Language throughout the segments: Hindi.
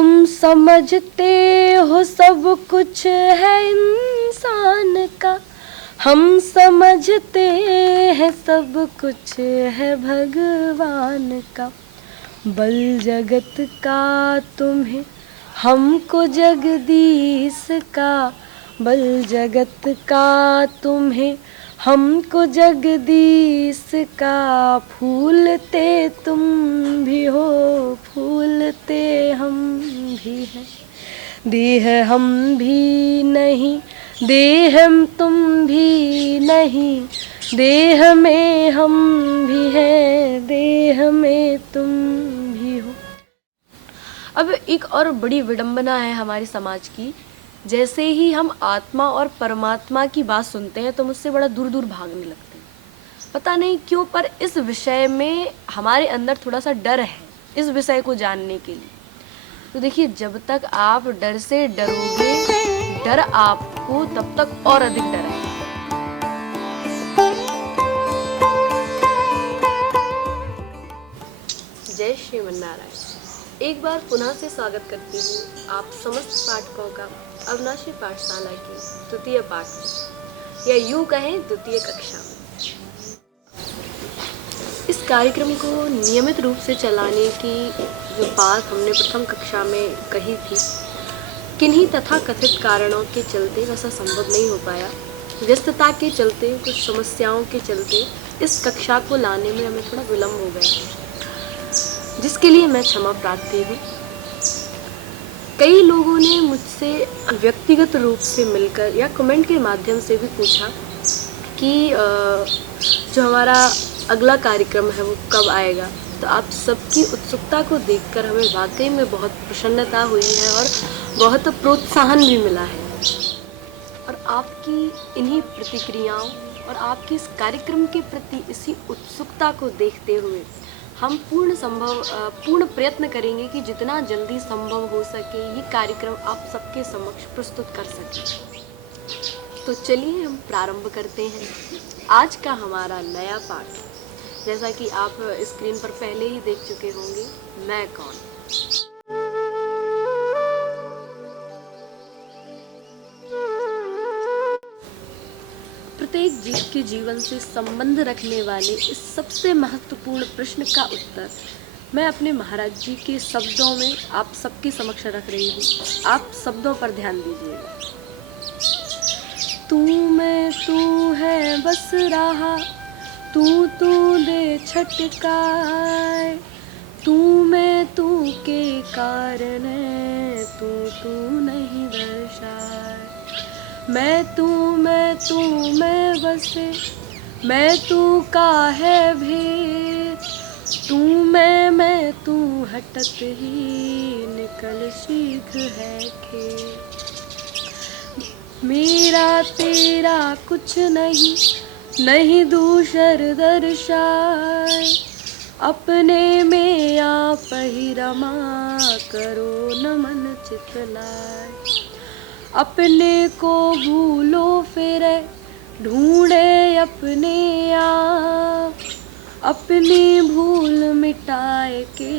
तुम समझते हो सब कुछ है इंसान का, हम समझते हैं सब कुछ है भगवान का। बल जगत का तुम्हें, हमको जगदीश का। बल जगत का तुम्हें, हमको जगदीश का। फूलते तुम भी हो, फूलते हम भी हैं। देह हम भी नहीं, देह तुम भी नहीं, देह में हम भी हैं, देह में तुम भी हो। अब एक और बड़ी विडंबना है हमारे समाज की। जैसे ही हम आत्मा और परमात्मा की बात सुनते हैं तो मुझसे बड़ा दूर दूर भागने लगते हैं। पता नहीं क्यों, पर इस विषय में हमारे अंदर थोड़ा सा डर है इस विषय को जानने के लिए। तो देखिए, जब तक आप डर से डरोगे, डर आपको तब तक और अधिक डराएगा। जय श्रीमन्नारायण। एक बार पुनः से स्वागत करती हूँ आप समस्त पाठकों का अविनाशी पाठशाला की द्वितीय पाठ में, या यूँ कहें द्वितीय कक्षा में। इस कार्यक्रम को नियमित रूप से चलाने की जो बात हमने प्रथम कक्षा में कही थी, किन्हीं तथा कथित कारणों के चलते वैसा संभव नहीं हो पाया। व्यस्तता के चलते, कुछ समस्याओं के चलते इस कक्षा को लाने में हमें थोड़ा विलम्ब हो गया, जिसके लिए मैं क्षमा प्रार्थी हूँ। कई लोगों ने मुझसे व्यक्तिगत रूप से मिलकर या कमेंट के माध्यम से भी पूछा कि जो हमारा अगला कार्यक्रम है वो कब आएगा। तो आप सबकी उत्सुकता को देखकर हमें वाकई में बहुत प्रसन्नता हुई है और बहुत प्रोत्साहन भी मिला है। और आपकी इन्हीं प्रतिक्रियाओं और आपकी इस कार्यक्रम के प्रति इसी उत्सुकता को देखते हुए हम पूर्ण प्रयत्न करेंगे कि जितना जल्दी संभव हो सके ये कार्यक्रम आप सबके समक्ष प्रस्तुत कर सकें। तो चलिए हम प्रारंभ करते हैं आज का हमारा नया पाठ। जैसा कि आप स्क्रीन पर पहले ही देख चुके होंगे, मैं कौन। प्रत्येक जीव के जीवन से संबंध रखने वाले इस सबसे महत्वपूर्ण प्रश्न का उत्तर मैं अपने महाराज जी के शब्दों में आप सबके समक्ष रख रही हूँ। आप शब्दों पर ध्यान दीजिएगा। तू मैं तू है बस रहा, तू दे छटकाए। तू मैं तू के कारण, तू नहीं दर्शाए। मैं तू मैं बसे, मैं तू का है भेद। तू मैं तू हटत ही निकल शीघ्र है खेद। मेरा तेरा कुछ नहीं दूसर दर्शाए। अपने में आप ही रमा करो न मन चित लाए। अपने को भूलो फिर ढूंढे अपने आप। अपनी भूल मिटाए के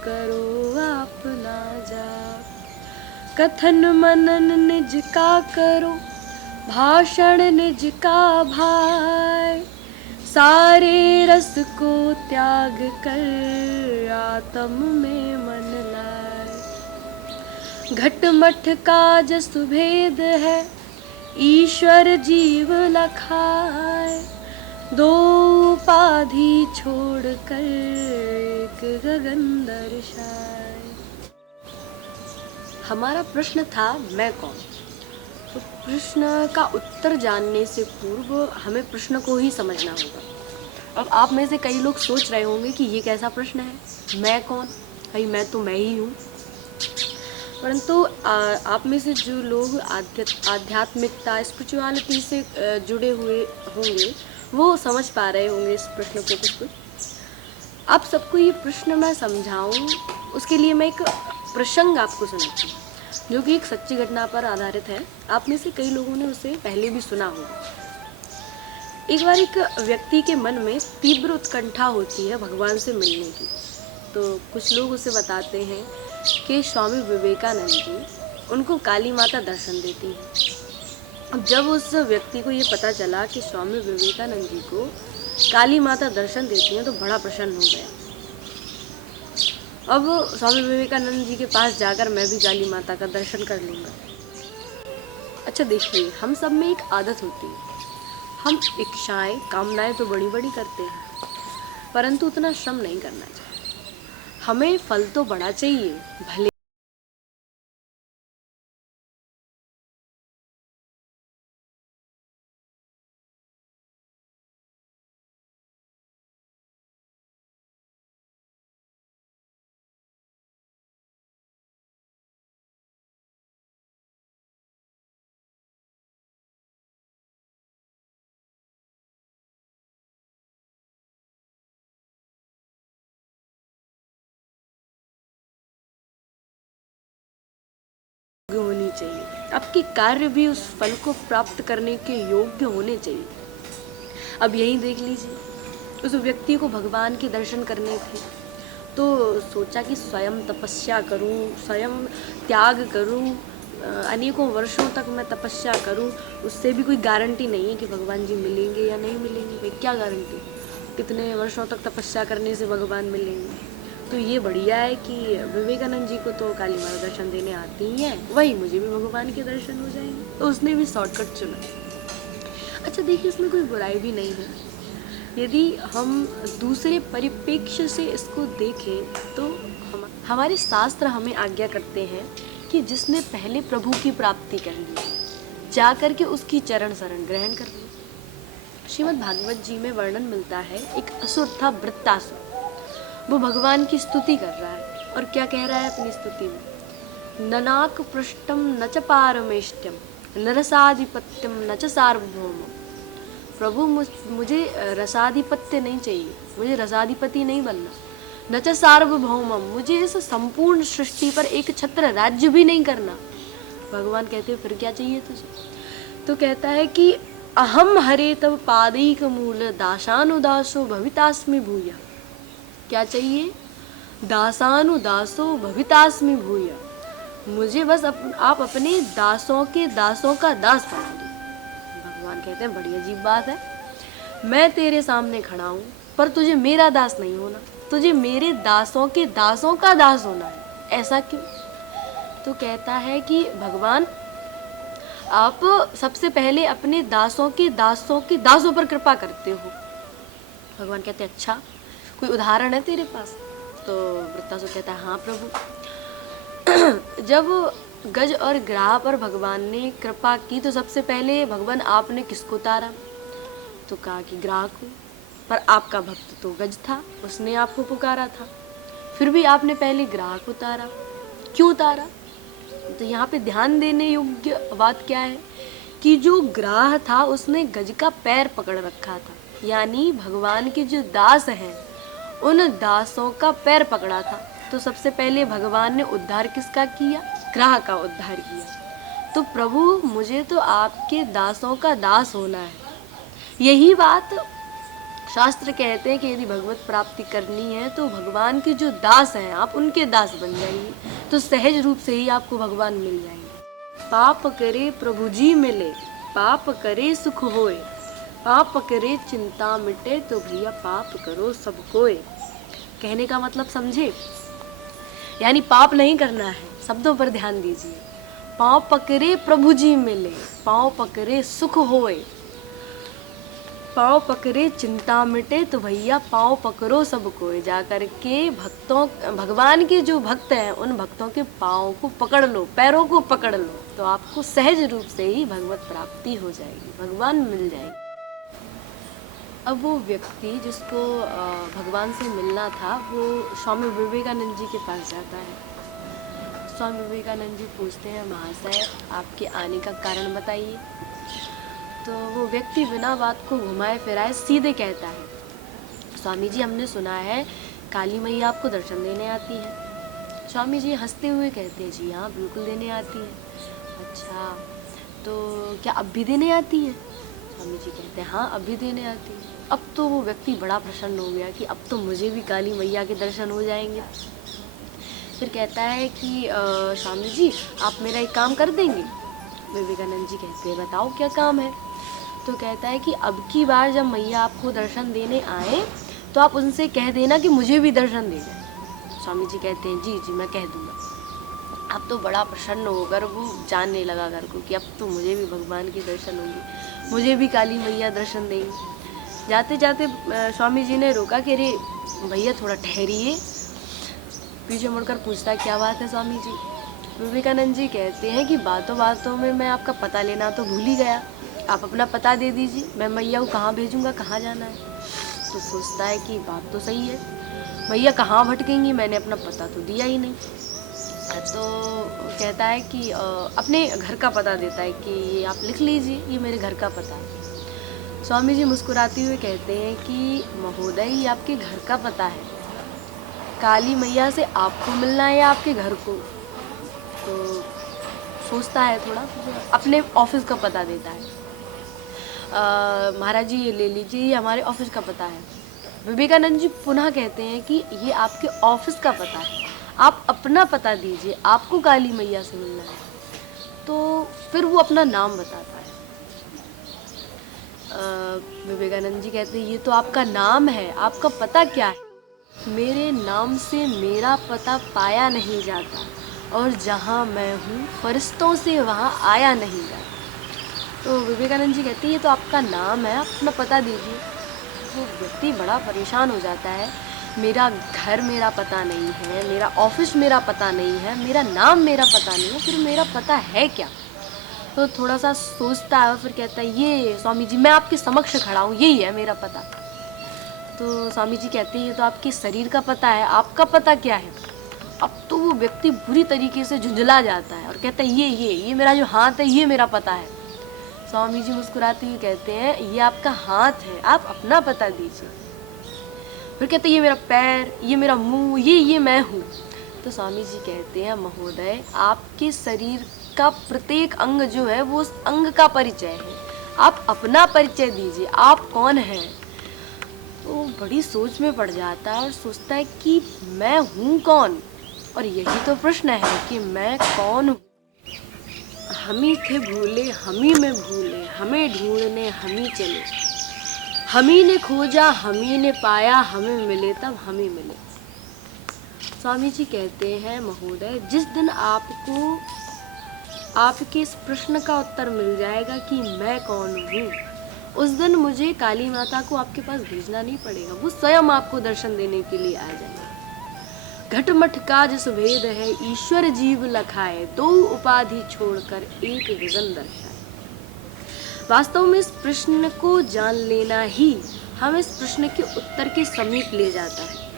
करो अपना जाप। कथन मनन निज का करो, भाषण निज का भाई। सारे रस को त्याग कर आत्म में मन लाए। घट मठ का जस भेद है, ईश्वर जीव लखाए। दो उपाधि छोड़ कर एक गगन दर्शाए। हमारा प्रश्न था मैं कौन। तो प्रश्न का उत्तर जानने से पूर्व हमें प्रश्न को ही समझना होगा। अब आप में से कई लोग सोच रहे होंगे कि ये कैसा प्रश्न है, मैं कौन, भाई मैं तो मैं ही हूँ। परंतु आप में से जो लोग आध्यात्मिकता स्पिरिचुअलिटी से जुड़े हुए होंगे वो समझ पा रहे होंगे इस प्रश्न को कुछ। आप सबको ये प्रश्न मैं समझाऊं उसके लिए मैं एक प्रसंग आपको सुनाती हूँ, जो कि एक सच्ची घटना पर आधारित है। आप में से कई लोगों ने उसे पहले भी सुना होगा। एक बार एक व्यक्ति के मन में तीव्र उत्कंठा होती है भगवान से मिलने की। तो कुछ लोग उसे बताते हैं कि स्वामी विवेकानंद जी उनको काली माता दर्शन देती हैं। अब जब उस व्यक्ति को ये पता चला कि स्वामी विवेकानंद जी को काली माता दर्शन देती हैं तो बड़ा प्रसन्न हो गया। अब स्वामी विवेकानंद जी के पास जाकर मैं भी काली माता का दर्शन कर लूँगा। अच्छा देखिए, हम सब में एक आदत होती है, हम इच्छाएं कामनाएं तो बड़ी बड़ी करते हैं, परंतु उतना श्रम नहीं करना चाहिए। हमें फल तो बड़ा चाहिए, भले होनी चाहिए। आपके कार्य भी उस फल को प्राप्त करने के योग्य होने चाहिए। अब यही देख लीजिए, उस व्यक्ति को भगवान के दर्शन करने थे तो सोचा कि स्वयं तपस्या करूं, स्वयं त्याग करूं, अनेकों वर्षों तक मैं तपस्या करूं। उससे भी कोई गारंटी नहीं है कि भगवान जी मिलेंगे या नहीं मिलेंगे। भाई क्या गारंटी, कितने वर्षों तक तपस्या करने से भगवान मिलेंगे। तो ये बढ़िया है कि विवेकानंद जी को तो काली माता दर्शन देने आती ही है, वही मुझे भी भगवान के दर्शन हो जाएंगे। तो उसने भी शॉर्टकट चुना। अच्छा देखिए, इसमें कोई बुराई भी नहीं है। यदि हम दूसरे परिप्रेक्ष्य से इसको देखें तो हमारे शास्त्र हमें आज्ञा करते हैं कि जिसने पहले प्रभु की प्राप्ति कर ली, जा करके उसकी चरण शरण ग्रहण कर ली। श्रीमद् भागवत जी में वर्णन मिलता है, एक असुर था वृत्तासुर। वो भगवान की स्तुति कर रहा है और क्या कह रहा है अपनी स्तुति में, ननाक पृष्ठम न च पारमेष्ट्यम न रसाधिपत्यम न च सार्वभौमम। प्रभु मुझे रसाधिपत्य नहीं चाहिए, मुझे रसाधिपति नहीं बनना, न च सार्वभौमम, मुझे इस संपूर्ण सृष्टि पर एक छत्र राज्य भी नहीं करना। भगवान कहते हैं फिर क्या चाहिए तुझे? तो कहता है कि अहम हरे तव पादैक मूल दासानुदासो भवितास्मि भूया। क्या चाहिए? दासानुदासो भवितास्मि भूया, मुझे बस आप अपने दासों के दासों का दास बना दो। भगवान कहते हैं बड़ी अजीब बात है, मैं तेरे सामने खड़ा हूँ पर तुझे मेरा दास नहीं होना, तुझे मेरे दासों के दासों का दास होना है। ऐसा क्यों? तो कहता है कि भगवान आप सबसे पहले अपने दासों के दासों पर कृपा करते हो। भगवान कहते हैं अच्छा, कोई उदाहरण है तेरे पास? तो वृत्तासुर कहता है हाँ प्रभु। जब गज और ग्राह पर भगवान ने कृपा की तो सबसे पहले भगवान आपने किसको उतारा? तो कहा कि ग्राह को, पर आपका भक्त तो गज था, उसने आपको पुकारा था। फिर भी आपने पहले ग्राह को उतारा, क्यों उतारा? तो यहाँ पे ध्यान देने योग्य बात क्या है कि जो ग्राह था उसने गज का पैर पकड़ रखा था, यानी भगवान के जो दास हैं उन दासों का पैर पकड़ा था। तो सबसे पहले भगवान ने उद्धार किसका किया? ग्राह का उद्धार किया। तो प्रभु मुझे तो आपके दासों का दास होना है। यही बात शास्त्र कहते हैं कि यदि भगवत प्राप्ति करनी है तो भगवान के जो दास हैं आप उनके दास बन जाइए, तो सहज रूप से ही आपको भगवान मिल जाएंगे। पाप करे प्रभु जी मिले, पाप करे सुख होए, पाप करे चिंता मिटे, तो भैया पाप करो सब कोय। कहने का मतलब समझे? यानी पाप नहीं करना है, शब्दों पर ध्यान दीजिए। पाँव पकड़े प्रभु जी मिले, पाँव पकड़े सुख होए, पाँव पकड़े चिंता मिटे, तो भैया पाँव पकड़ो सब कोई। जा करके भक्तों, भगवान के जो भक्त हैं उन भक्तों के पाँव को पकड़ लो, पैरों को पकड़ लो, तो आपको सहज रूप से ही भगवत प्राप्ति हो जाएगी, भगवान मिल जाएगी। अब वो व्यक्ति जिसको भगवान से मिलना था वो स्वामी विवेकानंद जी के पास जाता है। स्वामी विवेकानंद जी पूछते हैं महाशय आपके आने का कारण बताइए। तो वो व्यक्ति बिना बात को घुमाए फिराए सीधे कहता है स्वामी जी हमने सुना है काली मैया आपको दर्शन देने आती है। स्वामी जी हंसते हुए कहते हैं जी हाँ बिल्कुल देने आती है। अच्छा तो क्या अब भी देने आती है? स्वामी जी कहते हैं हाँ अब भी देने आती है। अब तो वो व्यक्ति बड़ा प्रसन्न हो गया कि अब तो मुझे भी काली मैया के दर्शन हो जाएंगे। फिर कहता है कि स्वामी जी आप मेरा एक काम कर देंगे। विवेकानंद जी कहते हैं बताओ क्या काम है। तो कहता है कि अब की बार जब मैया आपको दर्शन देने आए तो आप उनसे कह देना कि मुझे भी दर्शन दे जाए। स्वामी जी कहते हैं जी जी मैं कह दूँगा। अब तो बड़ा प्रसन्न होकर वो जानने लगा घर को कि अब तो मुझे भी भगवान के दर्शन होंगे, मुझे भी काली मैया दर्शन देंगी। जाते जाते स्वामी जी ने रोका कि अरे भैया थोड़ा ठहरिए। पीछे मुड़कर पूछता क्या बात है स्वामी जी। विवेकानंद जी कहते हैं कि बातों बातों में मैं आपका पता लेना तो भूल ही गया, आप अपना पता दे दीजिए, मैं मैया को कहाँ भेजूँगा, कहाँ जाना है। तो सोचता है कि बात तो सही है, मैया कहाँ भटकेंगी, मैंने अपना पता तो दिया ही नहीं। तो कहता है कि अपने घर का पता देता है कि ये आप लिख लीजिए, ये मेरे घर का पता है। स्वामी जी मुस्कुराते हुए कहते हैं कि महोदय ये आपके घर का पता है, काली मैया से आपको मिलना है या आपके घर को। तो सोचता है थोड़ा, अपने ऑफिस का पता देता है। महाराज जी ये ले लीजिए, ये हमारे ऑफिस का पता है। विवेकानंद जी पुनः कहते हैं कि ये आपके ऑफिस का पता है, आप अपना पता दीजिए, आपको काली मैया से मिलना है। तो फिर वो अपना नाम बताता है। विवेकानंद जी कहते हैं ये तो आपका नाम है, आपका पता क्या है। मेरे नाम से मेरा पता पाया नहीं जाता और जहाँ मैं हूँ फरिश्तों से वहाँ आया नहीं जाता। तो विवेकानंद जी कहते हैं ये तो आपका नाम है, आप अपना पता दीजिए। वो व्यक्ति बड़ा परेशान हो जाता है, मेरा घर मेरा पता नहीं है, मेरा ऑफिस मेरा पता नहीं है, मेरा नाम मेरा पता नहीं है, फिर मेरा पता है क्या। तो थोड़ा सा सोचता है और फिर कहता है ये स्वामी जी मैं आपके समक्ष खड़ा हूँ, यही है मेरा पता। तो स्वामी जी कहते हैं ये तो आपके शरीर का पता है, आपका पता क्या है। अब तो वो व्यक्ति बुरी तरीके से झुंझला जाता है और कहता है ये मेरा जो हाथ है ये मेरा पता है। स्वामी जी मुस्कुराते हुए कहते हैं ये आपका हाथ है, आप अपना पता दीजिए। फिर कहते हैं ये मेरा पैर, ये मेरा मुंह, ये मैं हूँ। तो स्वामी जी कहते हैं महोदय आपके शरीर का प्रत्येक अंग जो है वो उस अंग का परिचय है, आप अपना परिचय दीजिए, आप कौन हैं। तो बड़ी सोच में पड़ जाता है और सोचता है कि मैं हूँ कौन, और यही तो प्रश्न है कि मैं कौन हूँ। हम ही थे भूले, हम ही में भूले, हमें ढूंढने हम ही चले, हम ही ने खोजा हम ही ने पाया, हमें मिले तब हम ही मिले। स्वामी जी कहते हैं महोदय जिस दिन आपको आपके इस प्रश्न का उत्तर मिल जाएगा कि मैं कौन हूँ, उस दिन मुझे काली माता को आपके पास भेजना नहीं पड़ेगा, वो स्वयं आपको दर्शन देने के लिए आ जाएंगे। घटमठ का जिस भेद है ईश्वर जीव लखाए, दो उपाधि छोड़कर एक गगन दर्शाए। वास्तव में इस प्रश्न को जान लेना ही हमें इस प्रश्न के उत्तर के समीप ले जाता है,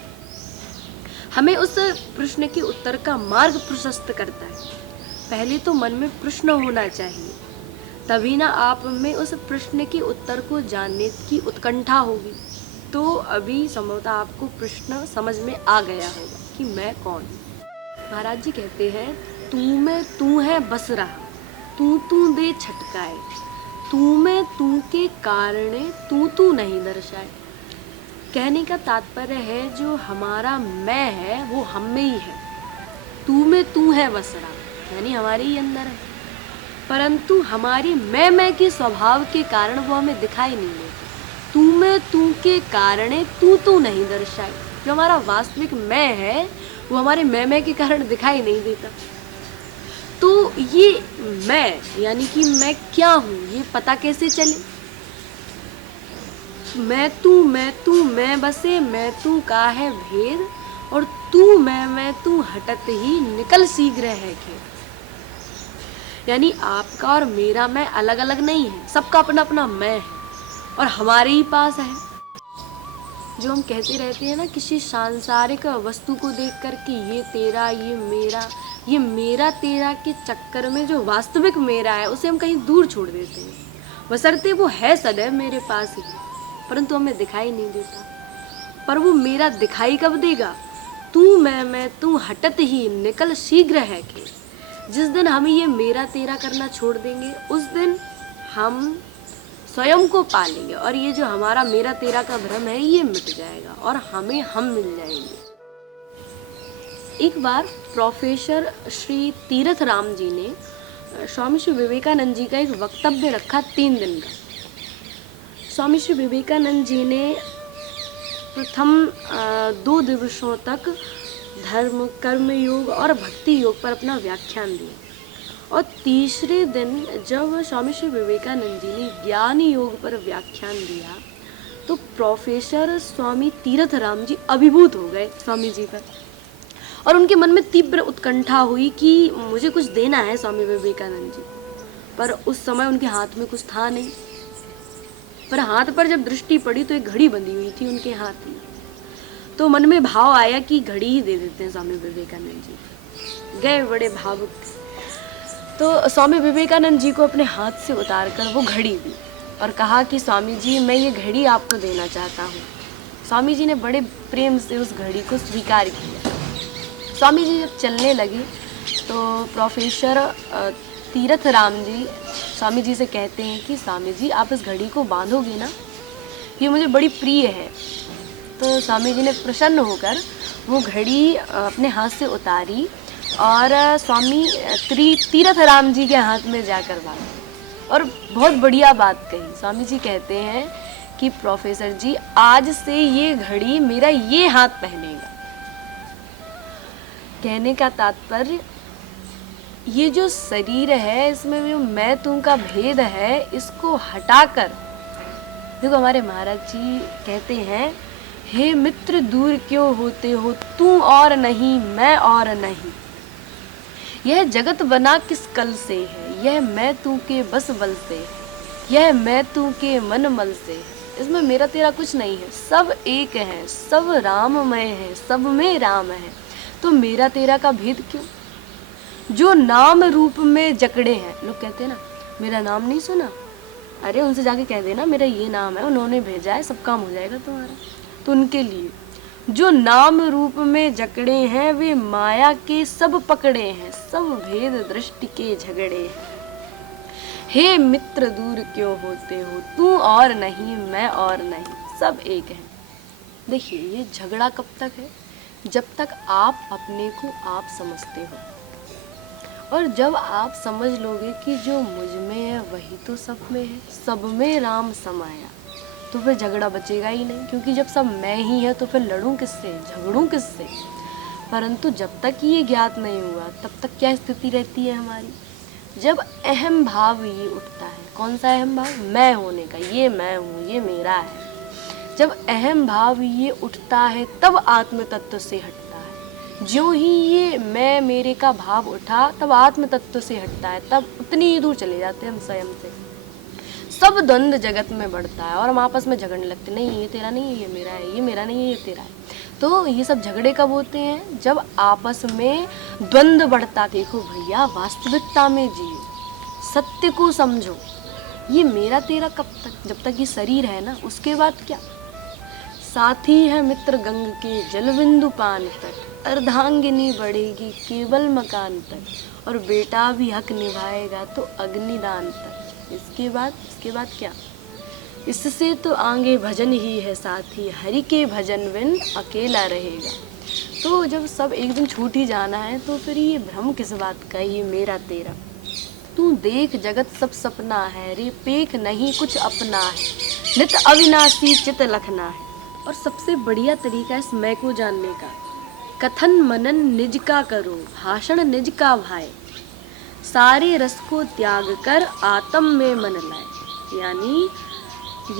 हमें उस प्रश्न के उत्तर का मार्ग प्रशस्त करता है। पहले तो मन में प्रश्न होना चाहिए, तभी ना आप में उस प्रश्न के उत्तर को जानने की उत्कंठा होगी। तो अभी संभवतः आपको प्रश्न समझ में आ गया होगा कि मैं कौन हूँ। महाराज जी कहते हैं तू में तू है बस रहा, तू दे छटकाए, तू में तू के कारणे तू नहीं दर्शाए। कहने का तात्पर्य है जो हमारा मैं है वो हम में ही है, तू में तू है बस रहा यानी हमारे ही अंदर है, परंतु हमारी मैं के स्वभाव के कारण वो हमें दिखाई नहीं देता। तू में तू के कारणे तू नहीं दर्शाए, जो हमारा वास्तविक मैं है वो हमारे मैं के कारण दिखाई नहीं देता। तो ये मैं यानी कि मैं क्या हूँ ये पता कैसे चले। मैं तू मैं बसे, मैं तू का है भेद, और तू मैं तू हटत ही निकल शीघ्र है खेद। यानी आपका और मेरा मैं अलग अलग नहीं है, सबका अपना अपना मैं है और हमारे ही पास है। जो हम कहते रहते हैं ना किसी सांसारिक वस्तु को देख कर कि ये तेरा ये मेरा तेरा के चक्कर में जो वास्तविक मेरा है उसे हम कहीं दूर छोड़ देते हैं, बशर्ते वो है सदैव मेरे पास ही, परंतु हमें दिखाई नहीं देता। पर वो मेरा दिखाई कब देगा, तू मैं तू हटत ही निकल शीघ्र है के। जिस दिन हम ये मेरा तेरा करना छोड़ देंगे उस दिन हम स्वयं को पालेंगे और ये जो हमारा मेरा तेरा का भ्रम है ये मिट जाएगा और हमें हम मिल जाएंगे। एक बार प्रोफेसर श्री तीरथ राम जी ने स्वामी श्री विवेकानंद जी का एक वक्तव्य रखा 3 दिन का। स्वामी श्री विवेकानंद जी ने प्रथम 2 दिवसों तक धर्म, कर्म योग और भक्ति योग पर अपना व्याख्यान दिया और तीसरे दिन जब स्वामी श्री विवेकानंद जी ने ज्ञान योग पर व्याख्यान दिया तो प्रोफेसर स्वामी तीरथ राम जी अभिभूत हो गए स्वामी जी पर और उनके मन में तीव्र उत्कंठा हुई कि मुझे कुछ देना है स्वामी विवेकानंद जी। पर उस समय उनके हाथ में कुछ था नहीं, पर हाथ पर जब दृष्टि पड़ी तो एक घड़ी बंधी हुई थी उनके हाथ में, तो मन में भाव आया कि घड़ी ही दे देते हैं स्वामी विवेकानंद जी। गए बड़े भावुक, तो स्वामी विवेकानंद जी को अपने हाथ से उतार कर वो घड़ी दी और कहा कि स्वामी जी मैं ये घड़ी आपको देना चाहता हूँ। स्वामी जी ने बड़े प्रेम से उस घड़ी को स्वीकार किया। स्वामी जी जब चलने लगे तो प्रोफेसर तीरथ राम जी स्वामी जी से कहते हैं कि स्वामी जी आप इस घड़ी को बांधोगे ना, ये मुझे बड़ी प्रिय है। तो स्वामी जी ने प्रसन्न होकर वो घड़ी अपने हाथ से उतारी और स्वामी तीरथ राम जी के हाथ में जाकर बांधी और बहुत बढ़िया बात कही। स्वामी जी कहते हैं कि प्रोफेसर जी आज से ये घड़ी मेरा ये हाथ पहनेगा। कहने का तात्पर्य ये जो शरीर है इसमें जो मैं तुम का भेद है इसको हटाकर, देखो हमारे महाराज जी कहते हैं हे मित्र दूर क्यों होते हो, तू और नहीं मैं और नहीं, यह जगत बना किस कल से है, यह मैं तू के बस बल से, यह मैं तू के मन मल से, इसमें मेरा तेरा कुछ नहीं है, सब एक है, सब राममय है, सब में राम है, तो मेरा तेरा का भेद क्यों। जो नाम रूप में जकड़े हैं, लोग कहते हैं ना मेरा नाम नहीं सुना, अरे उनसे जाके कह देना मेरा ये नाम है, उन्होंने भेजा है, सब काम हो जाएगा तुम्हारा। तो उनके लिए जो नाम रूप में जकड़े हैं वे माया के सब पकड़े हैं, सब भेद दृष्टि के झगड़े हैं। हे मित्र दूर क्यों होते हो, तू और नहीं मैं और नहीं, सब एक है। देखिए ये झगड़ा कब तक है, जब तक आप अपने को आप समझते हो और जब आप समझ लोगे कि जो मुझ में है वही तो सब में है, सब में राम समाया, तो फिर झगड़ा बचेगा ही नहीं, क्योंकि जब सब मैं ही है तो फिर लड़ूं किससे, झगड़ूं किससे। परंतु जब तक ये ज्ञात नहीं हुआ तब तक क्या स्थिति रहती है हमारी, जब अहम भाव ये उठता है, कौन सा अहम भाव, मैं होने का, ये मैं हूँ, ये मेरा है, जब अहम भाव ये उठता है तब आत्म तत्व से हटता है। ज्यों ही ये मैं मेरे का भाव उठा तब आत्म तत्व से हटता है, तब उतनी ही दूर चले जाते हैं हम स्वयं से। सब द्वंद्व जगत में बढ़ता है और हम आपस में झगड़ने लगते, नहीं ये तेरा नहीं है, ये मेरा है, ये मेरा नहीं है, ये तेरा है। तो ये सब झगड़े कब होते हैं, जब आपस में द्वंद्व बढ़ता। देखो भैया वास्तविकता में जियो, सत्य को समझो, ये मेरा तेरा कब तक, जब तक ये शरीर है ना, उसके बाद क्या। साथी है मित्र गंग के जल बिंदु पान तक, अर्धांगिनी बढ़ेगी केवल मकान तक, और बेटा भी हक निभाएगा तो अग्निदान तक। इसके बाद क्या, इससे तो आगे भजन ही है साथी, हरि के भजन बिन अकेला रहेगा। तो जब सब एक दिन छूट ही जाना है तो फिर ये भ्रम किस बात का, ये मेरा तेरा। तू देख जगत सब सपना है, रे पेख नहीं कुछ अपना है, नित अविनाशी चित लखना है। और सबसे बढ़िया तरीका इस मैं को जानने का, कथन मनन निज का करो, भाषण निज का भाए, सारे रस को त्याग कर आत्म में मन लाए। यानी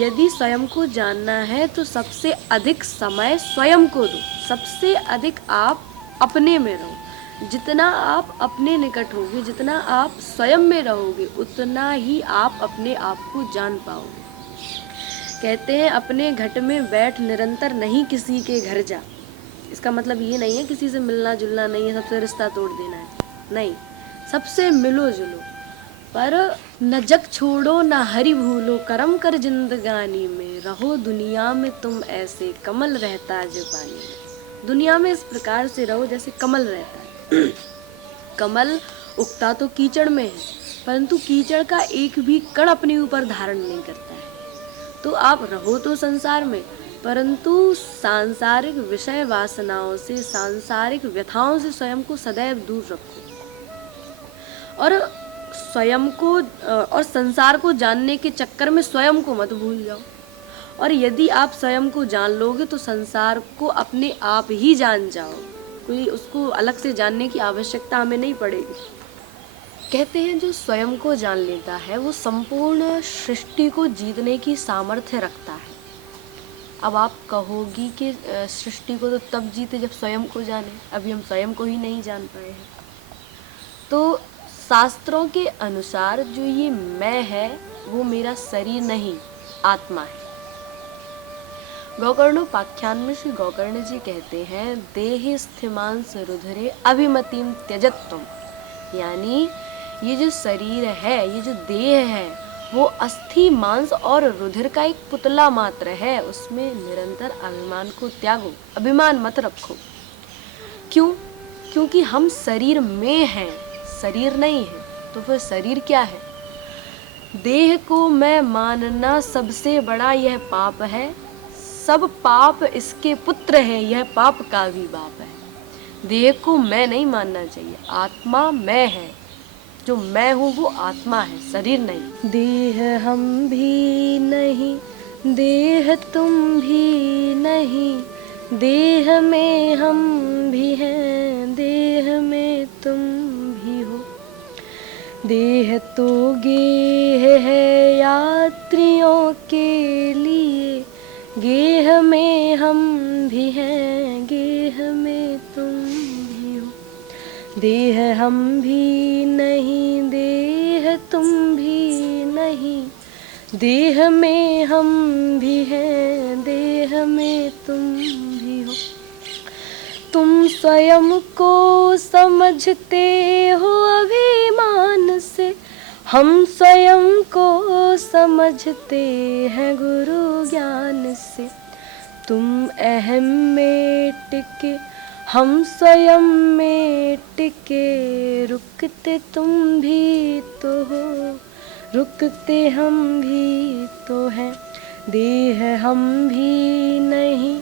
यदि स्वयं को जानना है तो सबसे अधिक समय स्वयं को दो, सबसे अधिक आप अपने में रहो। जितना आप अपने निकट होगे, जितना आप स्वयं में रहोगे, उतना ही आप अपने आप को जान पाओगे। कहते हैं अपने घट में बैठ निरंतर नहीं किसी के घर जा। इसका मतलब ये नहीं है किसी से मिलना जुलना नहीं है, सबसे रिश्ता तोड़ देना है, नहीं, सबसे मिलो जुलो, पर न जग छोड़ो न हरि भूलो, कर्म कर जिंदगानी में, रहो दुनिया में तुम ऐसे कमल रहता जो पानी में। दुनिया में इस प्रकार से रहो जैसे कमल रहता है। कमल उगता तो कीचड़ में है, परंतु कीचड़ का एक भी कण अपने ऊपर धारण नहीं करता है। तो आप रहो तो संसार में, परंतु सांसारिक विषय वासनाओं से, सांसारिक व्यथाओं से स्वयं को सदैव दूर रखो और स्वयं को और संसार को जानने के चक्कर में स्वयं को मत भूल जाओ। और यदि आप स्वयं को जान लोगे तो संसार को अपने आप ही जान जाओ, कोई उसको अलग से जानने की आवश्यकता हमें नहीं पड़ेगी। कहते हैं जो स्वयं को जान लेता है वो संपूर्ण सृष्टि को जीतने की सामर्थ्य रखता है। अब आप कहोगी कि सृष्टि को तो तब जीते जब स्वयं को जाने, अभी हम स्वयं को ही नहीं जान पाए हैं। तो शास्त्रों के अनुसार जो ये मैं है वो मेरा शरीर नहीं, आत्मा है। गौकर्णोपाख्यान में श्री गौकर्ण जी कहते हैं, देहि स्थिमांस रुधिरे अभिमतिम त्यजत्वम, यानी ये जो शरीर है, ये जो देह है, वो अस्थि मांस और रुधिर का एक पुतला मात्र है, उसमें निरंतर अभिमान को त्यागो, अभिमान मत रखो। क्यों? क्योंकि हम शरीर में हैं, शरीर नहीं है। तो फिर शरीर क्या है? देह को मैं मानना सबसे बड़ा यह पाप है, सब पाप इसके पुत्र है, यह पाप का भी बाप है। देह को मैं नहीं मानना चाहिए, आत्मा मैं है, जो मैं हूँ वो आत्मा है, शरीर नहीं। देह हम भी नहीं, देह तुम भी नहीं, देह में हम भी हैं, देह में तुम भी हो। देह तो गेह है यात्रियों के लिए, गेह में हम भी हैं, गेह में तुम भी हो। देह हम भी नहीं, देह तुम भी नहीं, देह में हम भी हैं, देह में तुम भी हो। तुम स्वयं को समझते हो अभिमान से, हम स्वयं को समझते हैं गुरु ज्ञान से। तुम अहम में टिके, हम स्वयं में टिके, रुकते तुम भी तो हो, रुकते हम भी तो हैं। देह हम भी नहीं,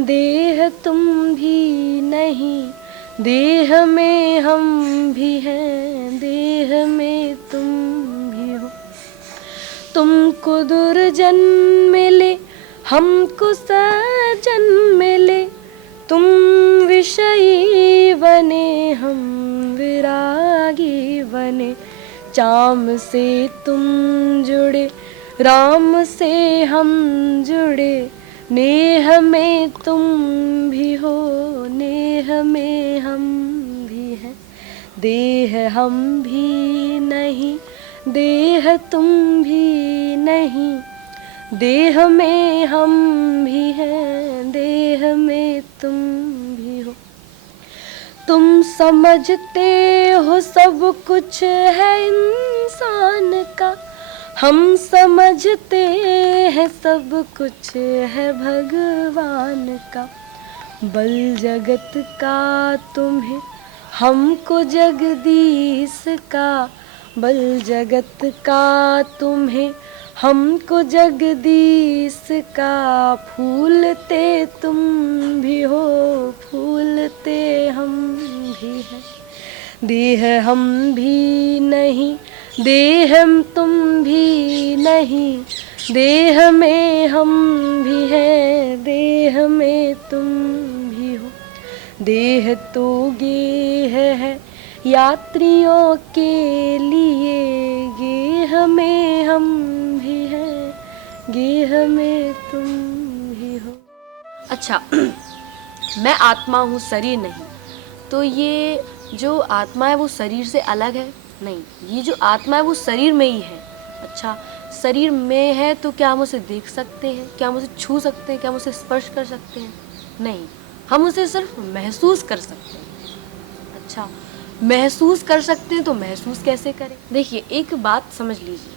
देह तुम भी नहीं, देह में हम भी हैं, देह में तुम भी हो। तुमको दुर्जन मिले, हमको सज्जन मिले, तुम विषयी बने, हम विरागी बने। चाम से तुम जुड़े, राम से हम जुड़े, नेह में तुम भी हो, नेह में हम भी हैं। देह हम भी नहीं, देह तुम भी नहीं, देह में हम भी हैं, देह में तुम भी हो। तुम समझते हो सब कुछ है इंसान का, हम समझते हैं सब कुछ है भगवान का। बल जगत का तुम्हें, हमको जगदीश का, बल जगत का तुम्हें, हमको जगदीश का। फूलते तुम भी हो, फूलते हम भी हैं। देह हम भी नहीं, देह तुम भी नहीं, देह में हम भी हैं, देह में तुम भी हो। देह तो गेह है यात्रियों के लिए, गेह में हम भी हैं, गेह में तुम भी हो। अच्छा, मैं आत्मा हूँ, शरीर नहीं। तो ये जो आत्मा है वो शरीर से अलग है? नहीं, ये जो आत्मा है वो शरीर में ही है। अच्छा, शरीर में है तो क्या हम उसे देख सकते हैं? क्या हम उसे छू सकते हैं? क्या हम उसे स्पर्श कर सकते हैं? नहीं, हम उसे सिर्फ महसूस कर सकते हैं। अच्छा, महसूस कर सकते हैं तो महसूस कैसे करें? देखिए, एक बात समझ लीजिए,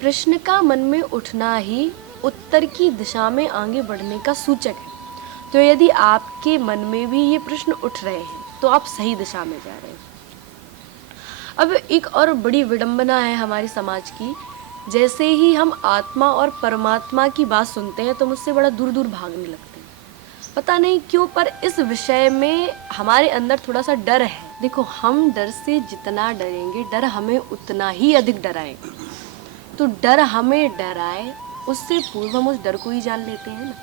प्रश्न का मन में उठना ही उत्तर की दिशा में आगे बढ़ने का सूचक है। तो यदि आपके मन में भी ये प्रश्न उठ रहे हैं तो आप सही दिशा में जा रहे हैं। अब एक और बड़ी विडंबना है हमारे समाज की जैसे ही हम आत्मा और परमात्मा की बात सुनते हैं तो मुझसे बड़ा दूर दूर भागने लगते हैं। पता नहीं क्यों, पर इस विषय में हमारे अंदर थोड़ा सा डर है। देखो, हम डर से जितना डरेंगे, डर हमें उतना ही अधिक डराएगा। तो डर हमें डराए उससे पूर्व हम उस डर को ही जान लेते हैं ना।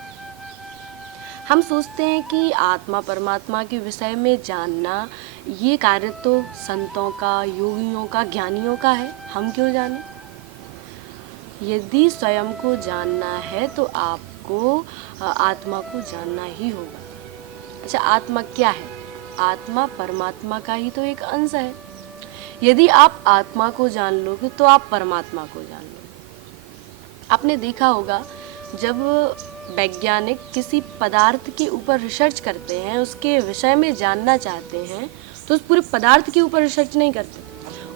हम सोचते हैं कि आत्मा परमात्मा के विषय में जानना ये कार्य तो संतों का, योगियों का, ज्ञानियों का है, हम क्यों जाने। यदि स्वयं को जानना है तो आपको आत्मा को जानना ही होगा। अच्छा, आत्मा क्या है? आत्मा परमात्मा का ही तो एक अंश है। यदि आप आत्मा को जान लोगे तो आप परमात्मा को जान लोगे। आपने देखा होगा, जब वैज्ञानिक किसी पदार्थ के ऊपर रिसर्च करते हैं, उसके विषय में जानना चाहते हैं, तो उस पूरे पदार्थ के ऊपर रिसर्च नहीं करते,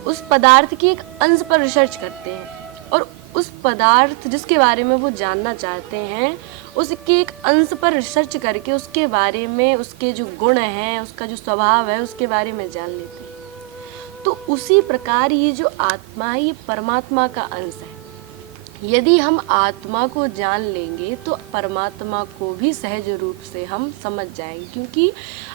उस पदार्थ की एक अंश पर रिसर्च करते हैं। और उस पदार्थ जिसके बारे में वो जानना चाहते हैं, उसके एक अंश पर रिसर्च करके उसके बारे में, उसके जो गुण हैं, उसका जो स्वभाव है, उसके बारे में जान लेते हैं। तो उसी प्रकार ये जो आत्मा है, ये परमात्मा का अंश है। यदि हम आत्मा को जान लेंगे तो परमात्मा को भी सहज रूप से हम समझ जाएंगे, क्योंकि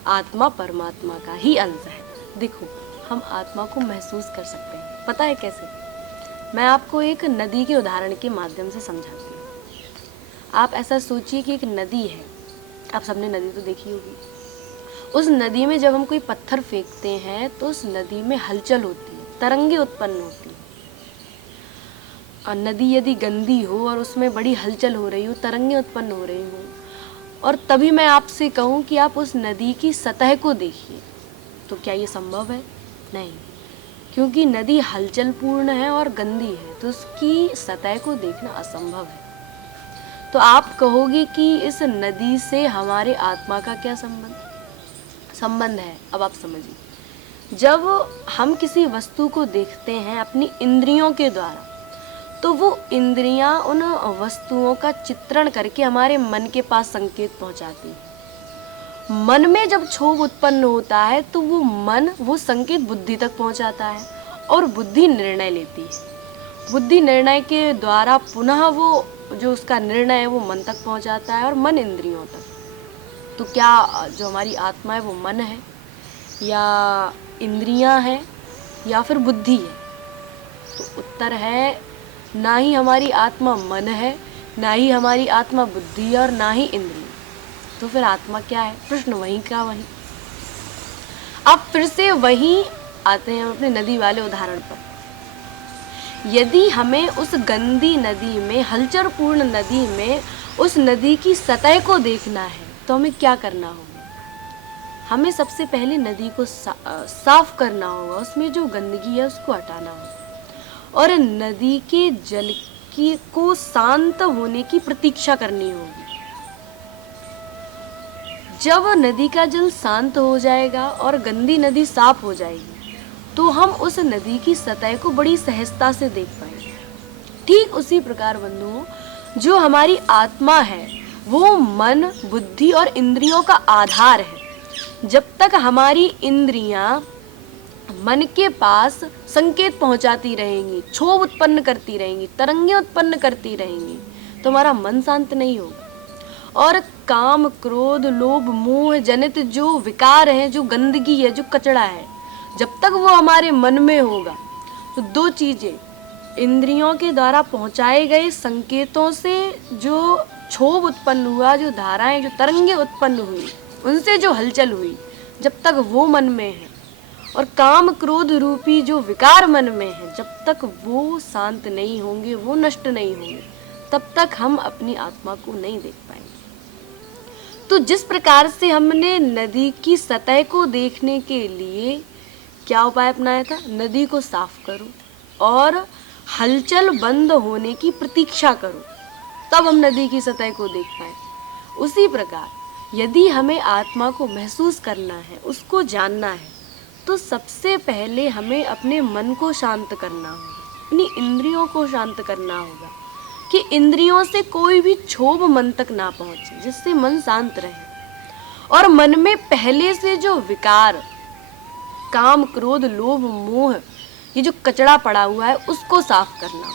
आत्मा परमात्मा का ही अंश है। देखो, हम आत्मा को महसूस कर सकते हैं। पता है कैसे? मैं आपको एक नदी के उदाहरण के माध्यम से समझाती हूँ। आप ऐसा सोचिए कि एक नदी है, आप सबने नदी तो देखी होगी। उस नदी में जब हम कोई पत्थर फेंकते हैं तो उस नदी में हलचल होती है, तरंगे उत्पन्न होती हैं। और नदी यदि गंदी हो और उसमें बड़ी हलचल हो रही हो, तरंगे उत्पन्न हो रही हो, और तभी मैं आपसे कहूँ कि आप उस नदी की सतह को देखिए, तो क्या ये संभव है? नहीं, क्योंकि नदी हलचल पूर्ण है और गंदी है, तो उसकी सतह को देखना असंभव है। तो आप कहोगे कि इस नदी से हमारे आत्मा का क्या संबंध है? अब आप समझिए, जब हम किसी वस्तु को देखते हैं अपनी इंद्रियों के द्वारा, तो वो इंद्रियां उन वस्तुओं का चित्रण करके हमारे मन के पास संकेत पहुंचाती है। मन में जब क्षोभ उत्पन्न होता है तो वो मन वो संकेत बुद्धि तक पहुंचाता है और बुद्धि निर्णय लेती है। बुद्धि निर्णय के द्वारा पुनः वो जो उसका निर्णय है वो मन तक पहुंचाता है और मन इंद्रियों तक। तो क्या जो हमारी आत्मा है वो मन है या इंद्रियां हैं या फिर बुद्धि है? तो उत्तर है, ना ही हमारी आत्मा मन है, ना ही हमारी आत्मा बुद्धि है और ना ही इंद्रिय। तो फिर आत्मा क्या है? प्रश्न वहीं का वहीं। अब फिर से वहीं आते हैं अपने नदी वाले उदाहरण पर। यदि हमें उस गंदी नदी में, हलचल पूर्ण नदी में, उस नदी की सतह को देखना है तो हमें क्या करना होगा? हमें सबसे पहले नदी को साफ करना होगा, उसमें जो गंदगी है उसको हटाना होगा और नदी के जल को शांत होने की प्रतीक्षा करनी होगी। जब नदी का जल शांत हो जाएगा और गंदी नदी साफ हो जाएगी तो हम उस नदी की सतह को बड़ी सहजता से देख पाएंगे। ठीक उसी प्रकार बंधुओं, जो हमारी आत्मा है वो मन, बुद्धि और इंद्रियों का आधार है। जब तक हमारी इंद्रियां मन के पास संकेत पहुंचाती रहेंगी, क्षोभ उत्पन्न करती रहेंगी, तरंगे उत्पन्न करती रहेंगी, तो हमारा मन शांत नहीं होगा। और काम, क्रोध, लोभ, मोह जनित जो विकार हैं, जो गंदगी है, जो कचड़ा है, जब तक वो हमारे मन में होगा तो दो चीजें, इंद्रियों के द्वारा पहुंचाए गए संकेतों से जो क्षोभ उत्पन्न हुआ, जो धाराएं, जो तरंगे उत्पन्न हुई, उनसे जो हलचल हुई, जब तक वो मन में है, और काम, क्रोध रूपी जो विकार मन में है, जब तक वो शांत नहीं होंगे, वो नष्ट नहीं होंगे, तब तक हम अपनी आत्मा को नहीं देख पाएंगे। तो जिस प्रकार से हमने नदी की सतह को देखने के लिए क्या उपाय अपनाया था? नदी को साफ करो और हलचल बंद होने की प्रतीक्षा करो, तब हम नदी की सतह को देख पाए। उसी प्रकार यदि हमें आत्मा को महसूस करना है, उसको जानना है, तो सबसे पहले हमें अपने मन को शांत करना होगा, अपनी इंद्रियों को शांत करना होगा कि इंद्रियों से कोई भी क्षोभ मन तक ना पहुंचे, जिससे मन शांत रहे। और मन में पहले से जो विकार, काम, क्रोध, लोभ, मोह, ये जो कचड़ा पड़ा हुआ है, उसको साफ करना हो।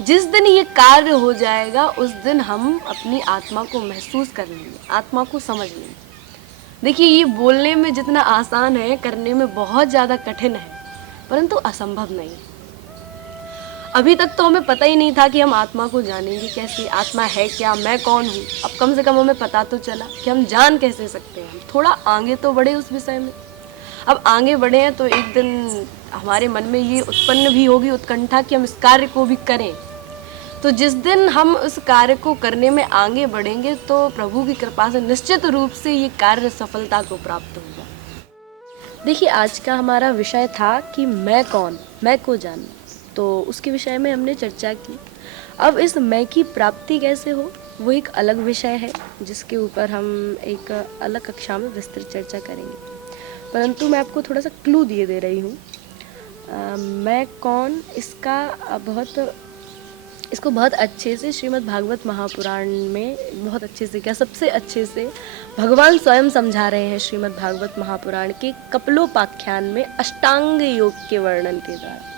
जिस दिन ये कार्य हो जाएगा उस दिन हम अपनी आत्मा को महसूस कर लेंगे, आत्मा को समझ लेंगे। देखिए, ये बोलने में जितना आसान है, करने में बहुत ज़्यादा कठिन है, परंतु असंभव नहीं है। अभी तक तो हमें पता ही नहीं था कि हम आत्मा को जानेंगे कैसे, आत्मा है क्या, मैं कौन हूँ। अब कम से कम हमें पता तो चला कि हम जान कैसे सकते हैं। थोड़ा आगे तो बढ़े उस विषय में। अब आगे बढ़े हैं तो एक दिन हमारे मन में ये उत्पन्न भी होगी उत्कंठा कि हम इस कार्य को भी करें। तो जिस दिन हम उस कार्य को करने में आगे बढ़ेंगे तो प्रभु की कृपा से निश्चित रूप से ये कार्य सफलता को प्राप्त होगा। देखिए, आज का हमारा विषय था कि मैं कौन, मैं को जानना। तो उसके विषय में हमने चर्चा की। अब इस मैं की प्राप्ति कैसे हो, वो एक अलग विषय है जिसके ऊपर हम एक अलग कक्षा में विस्तृत चर्चा करेंगे। परंतु मैं आपको थोड़ा सा क्लू दिए दे रही हूँ। मैं कौन, इसको बहुत अच्छे से श्रीमद् भागवत महापुराण में बहुत अच्छे से, क्या सबसे अच्छे से भगवान स्वयं समझा रहे हैं श्रीमद् भागवत महापुराण के कपिलोपाख्यान में अष्टांग योग के वर्णन के द्वारा।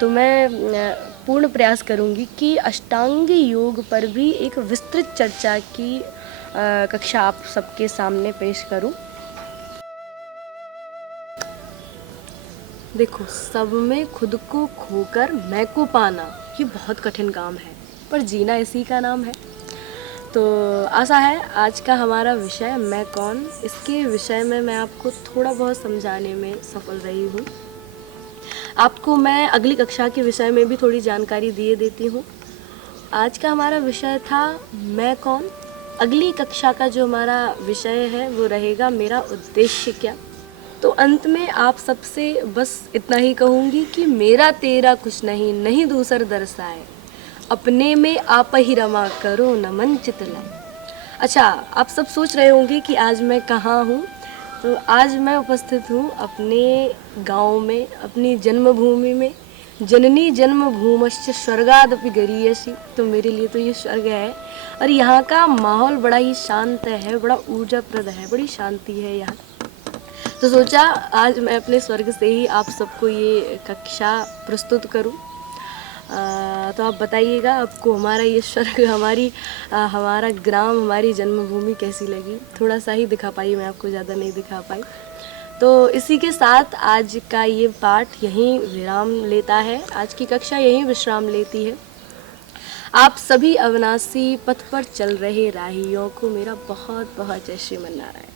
तो मैं पूर्ण प्रयास करूंगी कि अष्टांग योग पर भी एक विस्तृत चर्चा की कक्षा आप सबके सामने पेश करूं। देखो, सब में खुद को खोकर मैं को पाना ये बहुत कठिन काम है, पर जीना इसी का नाम है। तो आशा है आज का हमारा विषय मैं कौन, इसके विषय में मैं आपको थोड़ा बहुत समझाने में सफल रही हूँ। आपको मैं अगली कक्षा के विषय में भी थोड़ी जानकारी दिए देती हूँ। आज का हमारा विषय था मैं कौन। अगली कक्षा का जो हमारा विषय है वो रहेगा मेरा उद्देश्य क्या। तो अंत में आप सबसे बस इतना ही कहूँगी कि मेरा तेरा कुछ नहीं, नहीं दूसर दर्शाए, अपने में आप ही रमा करो न मन चित लाए। अच्छा, आप सब सोच रहे होंगे कि आज मैं कहाँ हूँ। तो आज मैं उपस्थित हूँ अपने गांव में, अपनी जन्मभूमि में। जननी जन्मभूमश्च स्वर्गादपि गरीयसी। तो मेरे लिए तो ये स्वर्ग है और यहाँ का माहौल बड़ा ही शांत है, बड़ा ऊर्जाप्रद है, बड़ी शांति है यहाँ। तो सोचा आज मैं अपने स्वर्ग से ही आप सबको ये कक्षा प्रस्तुत करूं। तो आप बताइएगा आपको हमारा ये स्वर्ग, हमारा ग्राम, हमारी जन्मभूमि कैसी लगी। थोड़ा सा ही दिखा पाई मैं आपको, ज़्यादा नहीं दिखा पाई। तो इसी के साथ आज का ये पाठ यहीं विराम लेता है, आज की कक्षा यहीं विश्राम लेती है। आप सभी अविनाशी पथ पर चल रहे राहियों को मेरा बहुत बहुत जय श्रीमन नारायण।